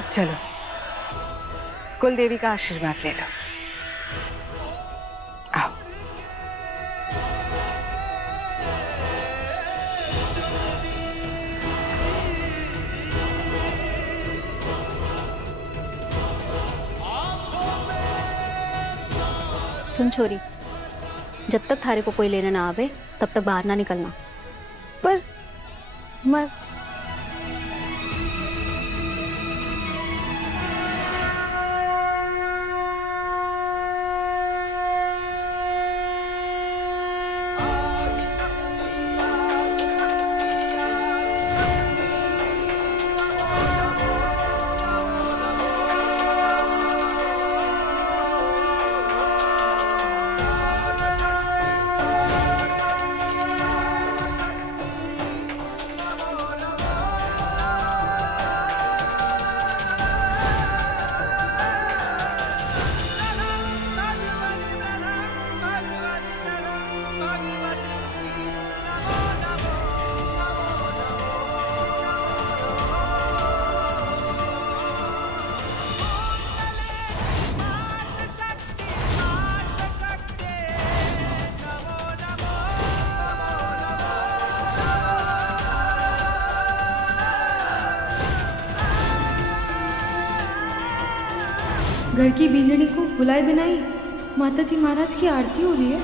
अब चलो कुलदेवी का आशीर्वाद ले लो। आओ। सुन छोरी, जब तक थारे को कोई लेने ना आवे तब तक बाहर ना निकलना। पर मैं घर की बींदड़ी को बुलाए बिना ही माता जी महाराज की आरती हो रही है।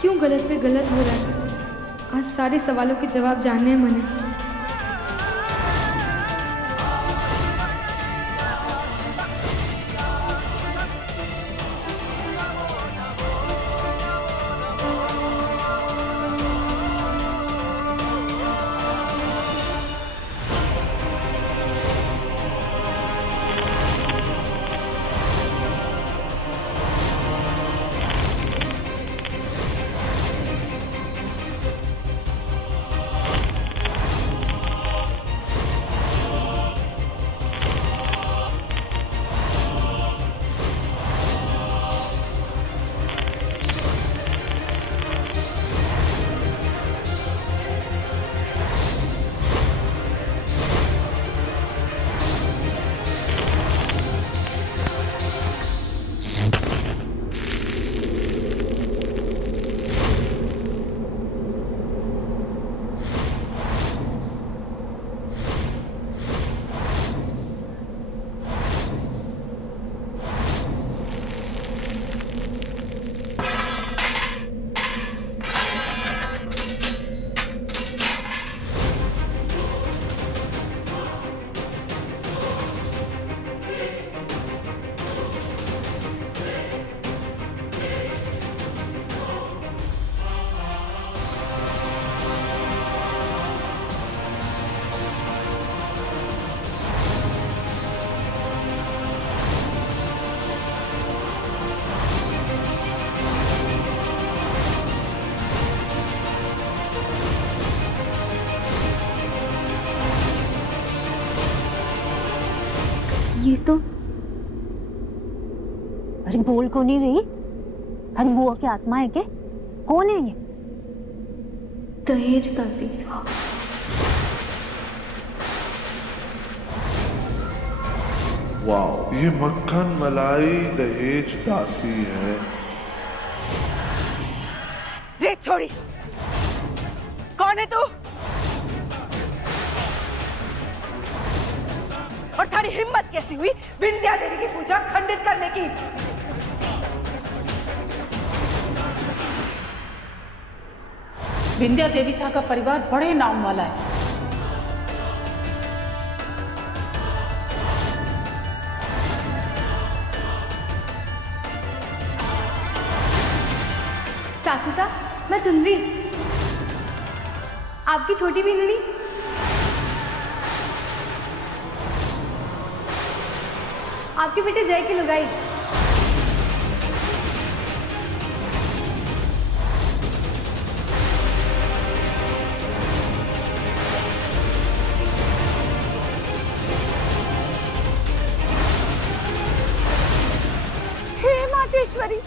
क्यों गलत पे गलत हो रहा है? आज सारे सवालों के जवाब जानने हैं मने। ये तो अरे बोल को नहीं रही। अरे बुआ की आत्मा है क्या? कौन है ये? दहेज दासी। वाह, ये मक्खन मलाई दहेज दासी है। रे छोड़ी, कौन है तू? और थारी हिम्मत कैसी हुई विंध्या देवी की पूजा खंडित करने की? विंध्या देवी सा का परिवार बड़े नाम वाला है। सासू सा, मैं चुनरी, आपकी छोटी बींदड़ी। आपके बेटे जय की लुगाई। हे मातेश्वरी,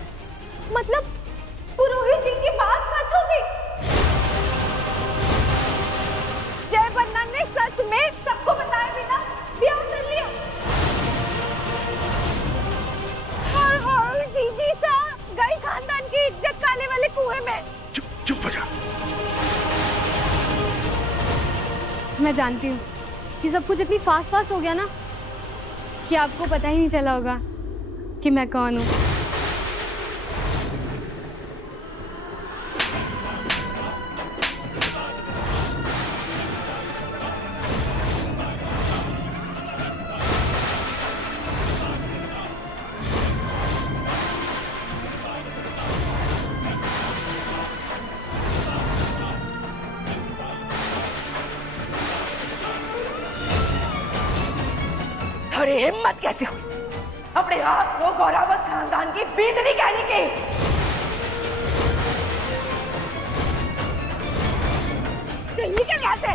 मतलब पुरोहित जी की बात सच हो गई। मैं जानती हूँ कि सब कुछ इतनी फास्ट हो गया ना कि आपको पता ही नहीं चला होगा कि मैं कौन हूँ। थोड़ी हिम्मत कैसे हुई अपने आप को गौरावत खानदान की बींदनी कहने की? चलिए क्या यहाँ से?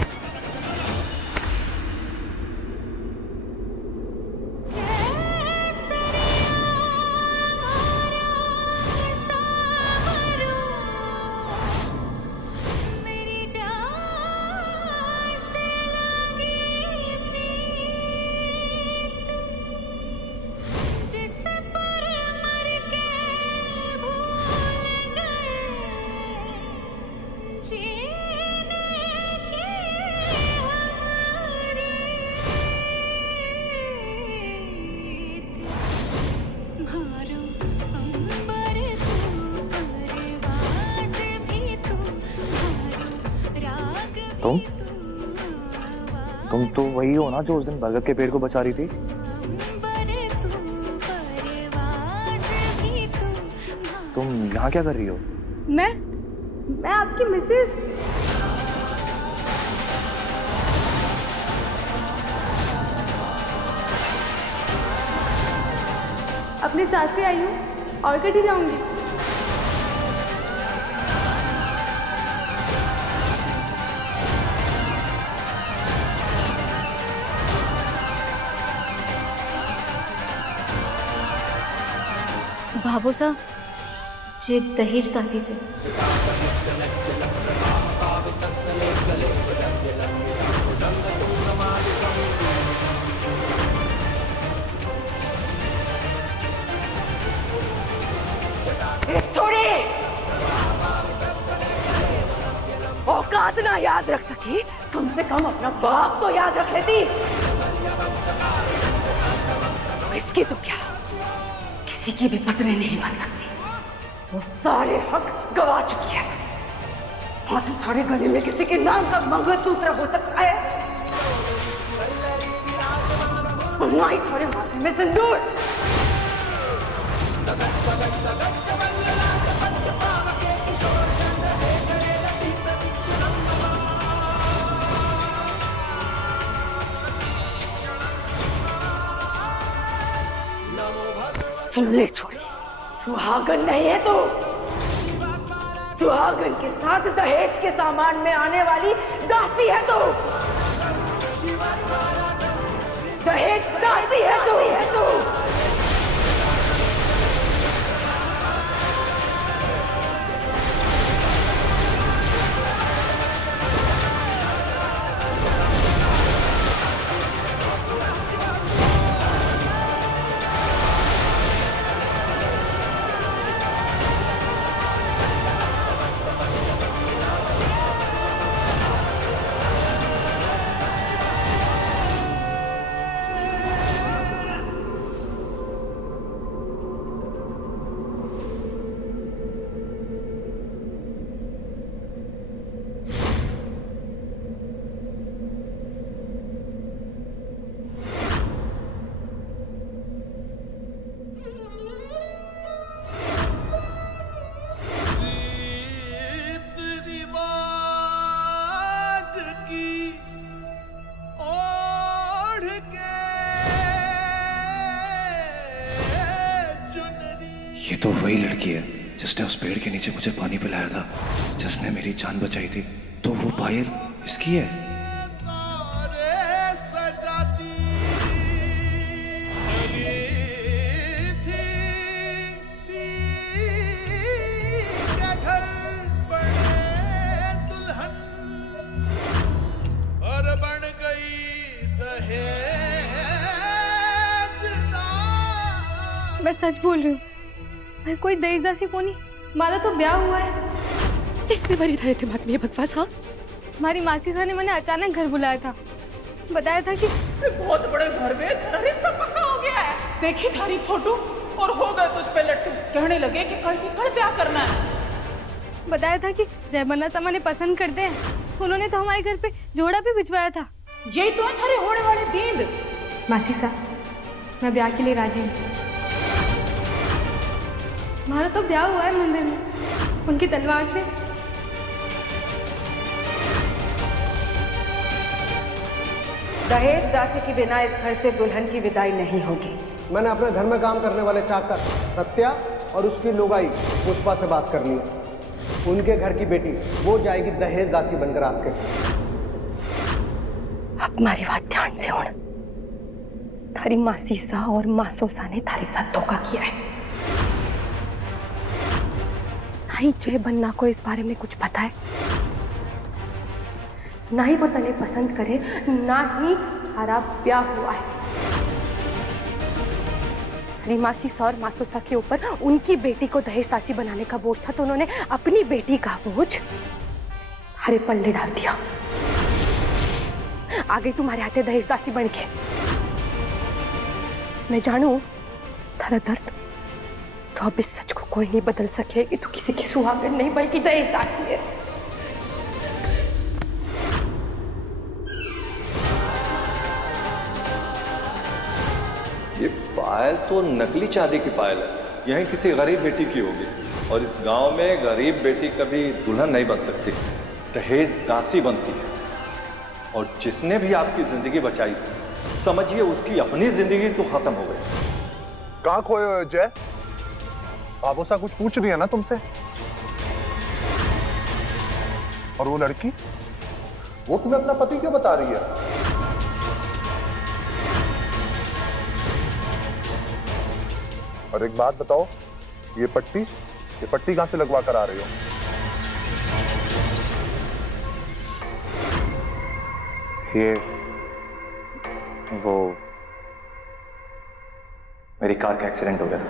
तुम तो वही हो ना जो उस दिन बरगद के पेड़ को बचा रही थी? तुम यहाँ क्या कर रही हो? मैं आपकी मिसेज। अपने सास से आई हूँ और कहीं जाऊंगी। भाबो सा जे दहेज दासी से छोड़ी औकात ना याद रख सकी, कम से कम अपना बाप तो याद रख लेती। इसकी तो क्या किसी की भी पत्नी नहीं बन सकती, वो सारे हक गवा चुकी है। हाँ तो सारे गले में किसी के नाम का मंगलसूत्र हो सकता है, ना ही थोड़े माथे में सिंदूर। सुन ले छोड़ी, सुहागन नहीं है तो सुहागन के साथ दहेज के सामान में आने वाली दासी है तो दहेज दासी है तो ये तो वही लड़की है जिसने उस पेड़ के नीचे मुझे पानी पिलाया था, जिसने मेरी जान बचाई थी। तो वो पायल इसकी है। मैं सच बोल रही हूँ, मैं कोई दहेजदासी को नहीं, हमारा तो ब्याह हुआ है। किसने भरी धरे थे मात में ये बकवास? हाँ हमारी मासी साहब ने मैंने अचानक घर बुलाया था, बताया था कि बहुत बड़े घर में तेरा रिश्ता पक्का हो गया है। देखी थारी फोटो और हो गए तुझ पे लट्टू। कहने लगे कि कल की कल ब्याह करना है। बताया था कि जय बन्ना सामा ने पसंद करते हैं। उन्होंने तो हमारे घर पे जोड़ा भी भिजवाया था। यही तो है थारे होने वाले दीद। मासी साहब, मैं ब्याह के लिए राजी हूँ। हमारा तो ब्याह हुआ है मंदिर में, उनकी तलवार से। दहेज दासी के बिना इस घर से दुल्हन की विदाई नहीं होगी। मैंने अपने घर में काम करने वाले चाकर सत्या और उसकी लोगाई पुष्पा से बात कर ली। उनके घर की बेटी वो जाएगी दहेज दासी बनकर आपके। अब हमारी बात ध्यान से होना। थारी मासी सा और मासोसा ने थारे साथ धोखा किया है। नहीं जय बन्ना को इस बारे में कुछ पता है, ना ही वो तने पसंद करे, ना ही हमारा ब्याह हुआ है। मासी सा और मासोसा के ऊपर उनकी बेटी को दहेज दासी बनाने का बोझ था, तो उन्होंने अपनी बेटी का बोझ हरे पल्ले डाल दिया। आ गई तुम्हारे हाथे दहेज दासी बन के। मैं जानू थारा दर्द, तो अब इस सच को कोई नहीं बदल सके कि तू किसी की सुहागन नहीं बल्कि दहेज दासी है। ये पायल तो नकली चांदी की पायल है, यहीं किसी गरीब बेटी की होगी। और इस गांव में गरीब बेटी कभी दुल्हन नहीं बन सकती, दहेज दासी बनती है। और जिसने भी आपकी जिंदगी बचाई थी, समझिए उसकी अपनी जिंदगी तो खत्म हो गई। कहाँ खोए हो जय? आबोसा कुछ पूछ रही है ना तुमसे? और वो लड़की, वो तुम्हें अपना पति क्यों बता रही है? और एक बात बताओ, ये पट्टी कहां से लगवा कर आ रही हो? ये वो मेरी कार का एक्सीडेंट हो गया था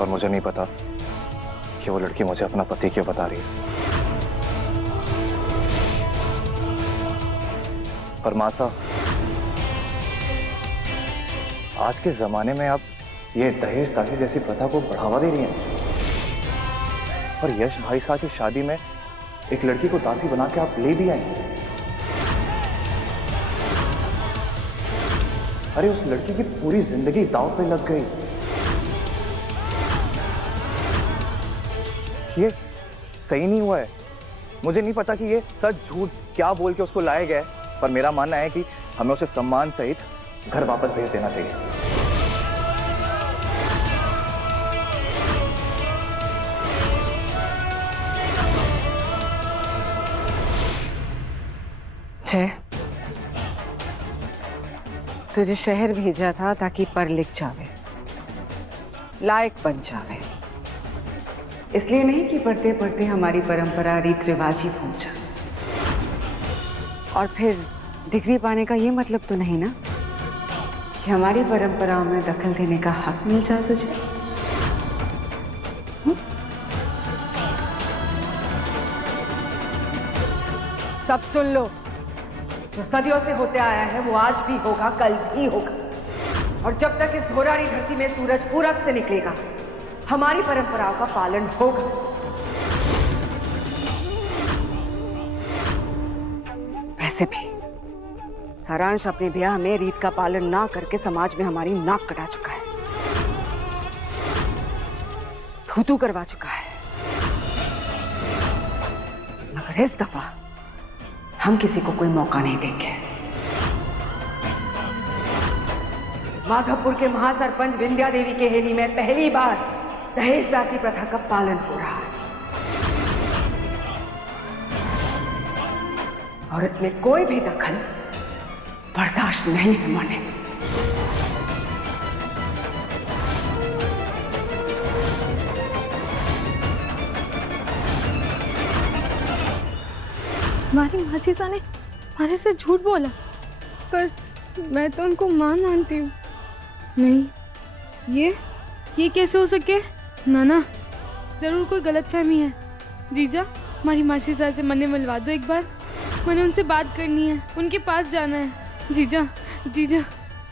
और मुझे नहीं पता कि वो लड़की मुझे अपना पति क्यों बता रही है। पर मासा, आज के जमाने में आप ये दहेज दासी जैसी प्रथा को बढ़ावा दे रही हैं। और यश भाई साहब की शादी में एक लड़की को दासी बना के आप ले भी आए। अरे उस लड़की की पूरी जिंदगी दांव पे लग गई। ये सही नहीं हुआ है। मुझे नहीं पता कि ये सच झूठ क्या बोल के उसको लाया गया है, पर मेरा मानना है कि हमें उसे सम्मान सहित घर वापस भेज देना चाहिए। जय, तुझे शहर भेजा था ताकि पढ़ लिख जावे, लायक बन जावे। इसलिए नहीं कि पढ़ते पढ़ते हमारी परंपरा रीत रिवाज ही भूल जा। और फिर डिग्री पाने का ये मतलब तो नहीं ना कि हमारी परंपराओं में दखल देने का हक मिल जाए तुझे। सब सुन लो, जो सदियों से होते आया है वो आज भी होगा, कल भी होगा। और जब तक इस घोरारी धरती में सूरज पूरब से निकलेगा, हमारी परंपराओं का पालन होगा। वैसे भी सारांश अपने ब्याह में रीत का पालन ना करके समाज में हमारी नाक कटा चुका है, थू-थू करवा चुका है। मगर इस दफा हम किसी को कोई मौका नहीं देंगे। माधवपुर के महासरपंच विंध्या देवी के हेली में पहली बार दहेज दासी प्रथा का पालन हो रहा है और इसमें कोई भी दखल बर्दाश्त नहीं है माने। हमारी मासी सा ने हमारे से झूठ बोला, पर मैं तो उनको मां मानती हूँ। नहीं, ये कैसे हो सके? नाना, जरूर कोई गलतफहमी है। जीजा, हमारी मासी सास से मने मिलवा दो एक बार। मैंने उनसे बात करनी है, उनके पास जाना है। जीजा जीजा,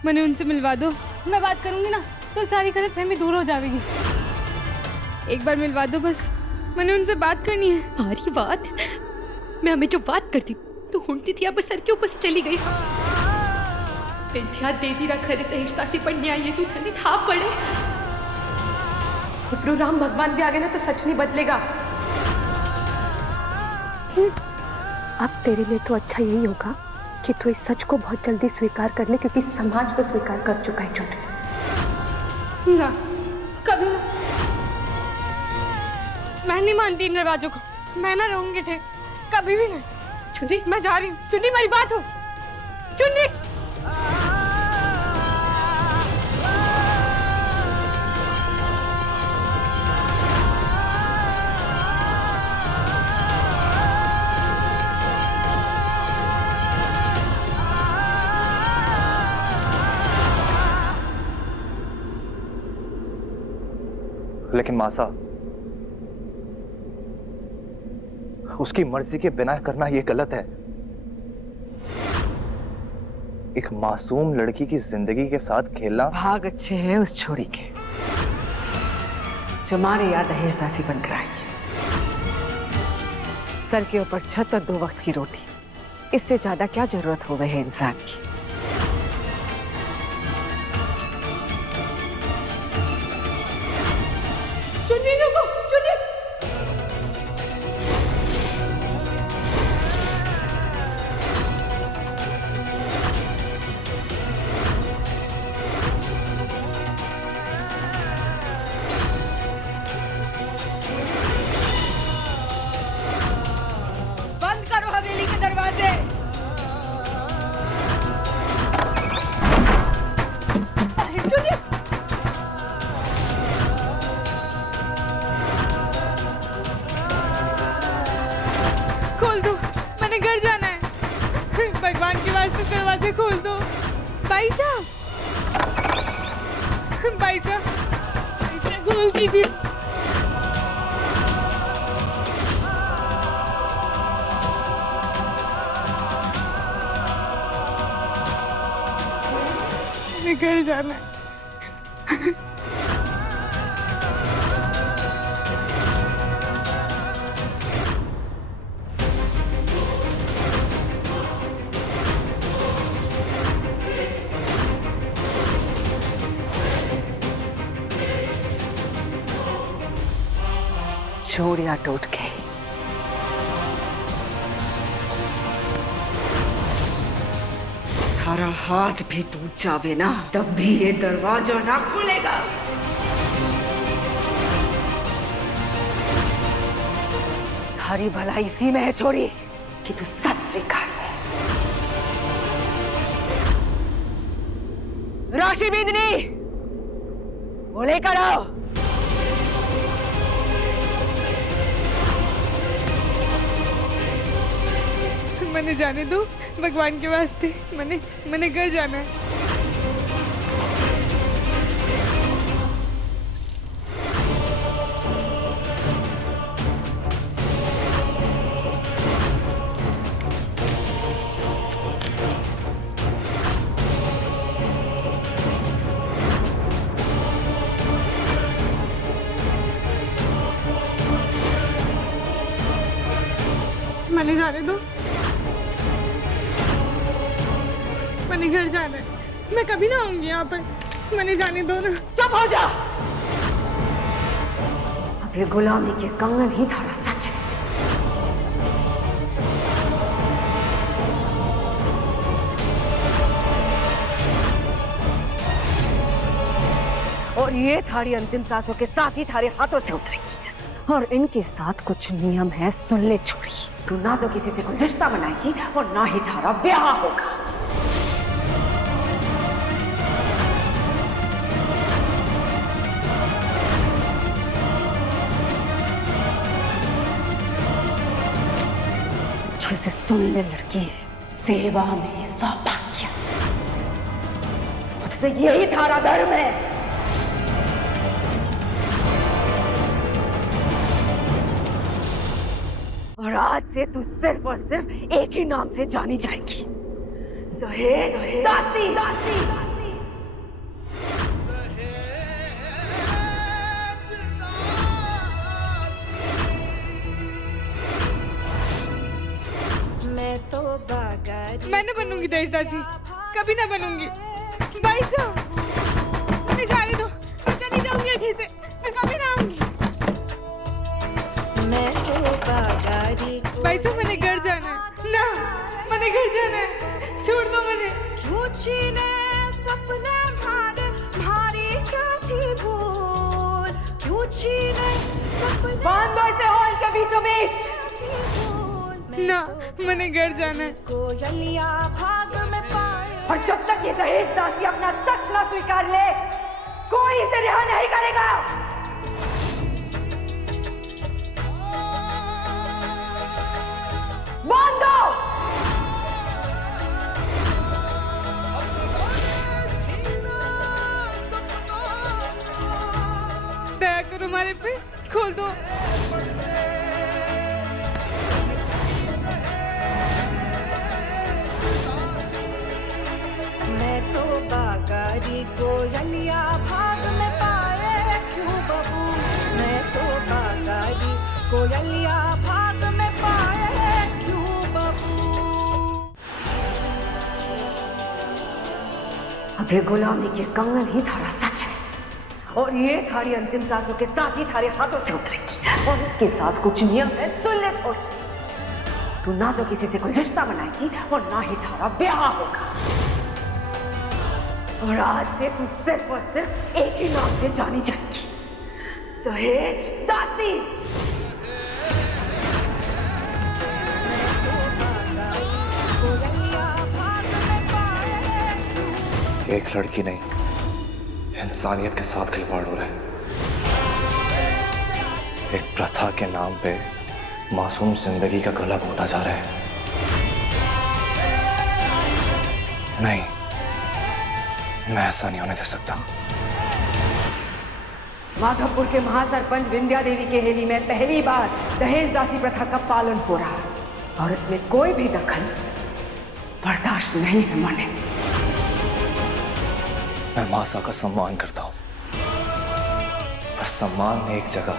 मैंने उनसे मिलवा दो। मैं बात करूंगी ना तो सारी गलतफहमी दूर हो जाएगी। एक बार मिलवा दो बस, मैंने उनसे बात करनी है। हमारी बात, मैं हमें जो बात करती तो हुंटी थी अब सर के ऊपर से चली गई। विद्या देवी रखा रे दहेज से पढ़ने आई है, तू थने खा पड़े। खुपरू राम भगवान भी आ गए ना तो सच नहीं बदलेगा। अब तेरे लिए तो अच्छा यही होगा कि तू इस सच को बहुत जल्दी स्वीकार कर ले, क्योंकि समाज तो स्वीकार कर चुका है छोटे। ना, कभी ना। मैं नहीं मानती इन रिवाजों को। मैं ना रहूंगी ठीक, कभी भी नहीं। चुन्नी, मैं जा रही हूँ। चुन्नी, मेरी बात हो। चुन्नी, लेकिन मासा, उसकी मर्जी के बिना करना यह गलत है। एक मासूम लड़की की जिंदगी के साथ खेलना। भाग अच्छे हैं उस छोरी के जो हमारे यहाँ दहेज दासी बनकर आई है। सर के ऊपर छत और 2 वक्त की रोटी, इससे ज्यादा क्या जरूरत हो गई है इंसान की। चुन्नी रुको, चुन्नी। बंद करो हवेली के दरवाजे। चुन्नी, खोल दो, मैंने घर जाना है। भगवान के वास्ते दरवाजे खोल दो। भाई साहब, भाई साहब, खोल कीजिए। मैंने घर जाना है। चूड़ियां टूट गई। थारा हाथ भी टूट जावे ना तब भी ये दरवाजा ना खुलेगा। थारी भलाई इसी में है छोड़ी कि तू सच स्वीकार ले। राशि बिंदनी, वो लेकर आओ। मैंने जाने दो, भगवान के वास्ते। मैंने घर जाना है। मैंने जाने दो, मैंने घर जाना है। मैं कभी ना आऊंगी यहाँ पर। मैंने जाने दो ना। चुप हो जा। अब ये गुलामी के कंगन ही थारा सच है। और ये थारी अंतिम सांसों के साथ ही थारे हाथों से उतरेगी। और इनके साथ कुछ नियम है, सुन ले छोरी। तू ना तो किसी से कोई रिश्ता बनाएगी और ना ही थारा ब्याह होगा। से सुन ले लड़की, सेवा में सौभाग्य, अब से यही थारा धर्म है। और आज से तू सिर्फ और सिर्फ एक ही नाम से जानी जाएगी, दहेज दासी। मैं न बनूंगी दहेज दासी, कभी ना बनूंगी। भाई साहब मुझे जाने दो, मैं चली जाऊंगी यहीं से, मैं कभी ना आऊंगी। भाई साहब मैंने घर जाना है ना, मैंने घर जाना है, छोड़ दो मुझे। क्यों छीने सपने भारी क्या थी भूल, क्यों छीने सपने बांध दो इसे हॉल के बीचों बीच। ना मैंने घर जाना है। कोयलिया भाग में पाए। और जब तक ये दहेज दासी अपना सच ना स्वीकार ले, कोई इसे रिहा नहीं करेगा। बांध दो। दया करो हमारे पे, खोल दो। तो बागारी कोयलिया भाग में पाए क्यों बबू, मैं तो बागारी कोयलिया भाग में पाए क्यों बबू। अब ये गुलामी के कंगन ही थारा सच है, और ये थारी अंतिम सांसों के साथ ही थारे हाथों से उतरेगी, और इसके साथ कुछ नियम है सुन ले छोड़। तू ना तो किसी से कोई रिश्ता बनाएगी और ना ही थारा ब्याह होगा, और आज से तू सिर्फ और सिर्फ एक ही नाम से जानी जाएगी, दहेज दासी। एक लड़की नहीं, इंसानियत के साथ खिलवाड़ हो रहा है। एक प्रथा के नाम पे मासूम जिंदगी का गला घोटा जा रहा है। नहीं, मैं ऐसा नहीं होने दे सकता। माधवपुर के महासरपंच विंध्या देवी के हेली में पहली बार दहेज दासी प्रथा का पालन हो रहा है, और इसमें कोई भी दखल बर्दाश्त नहीं है। माने मैं मासा का सम्मान करता हूं, पर सम्मान एक जगह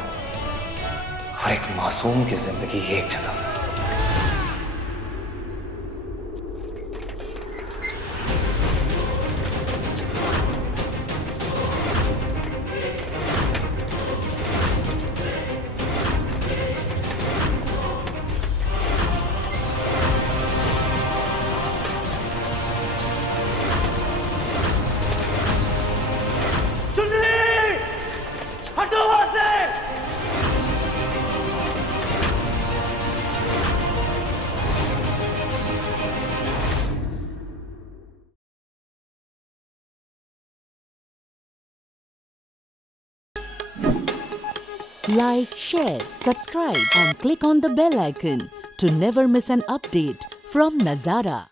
और एक मासूम की जिंदगी एक जगह। Like, share, subscribe and click on the bell icon to never miss an update from Nazara.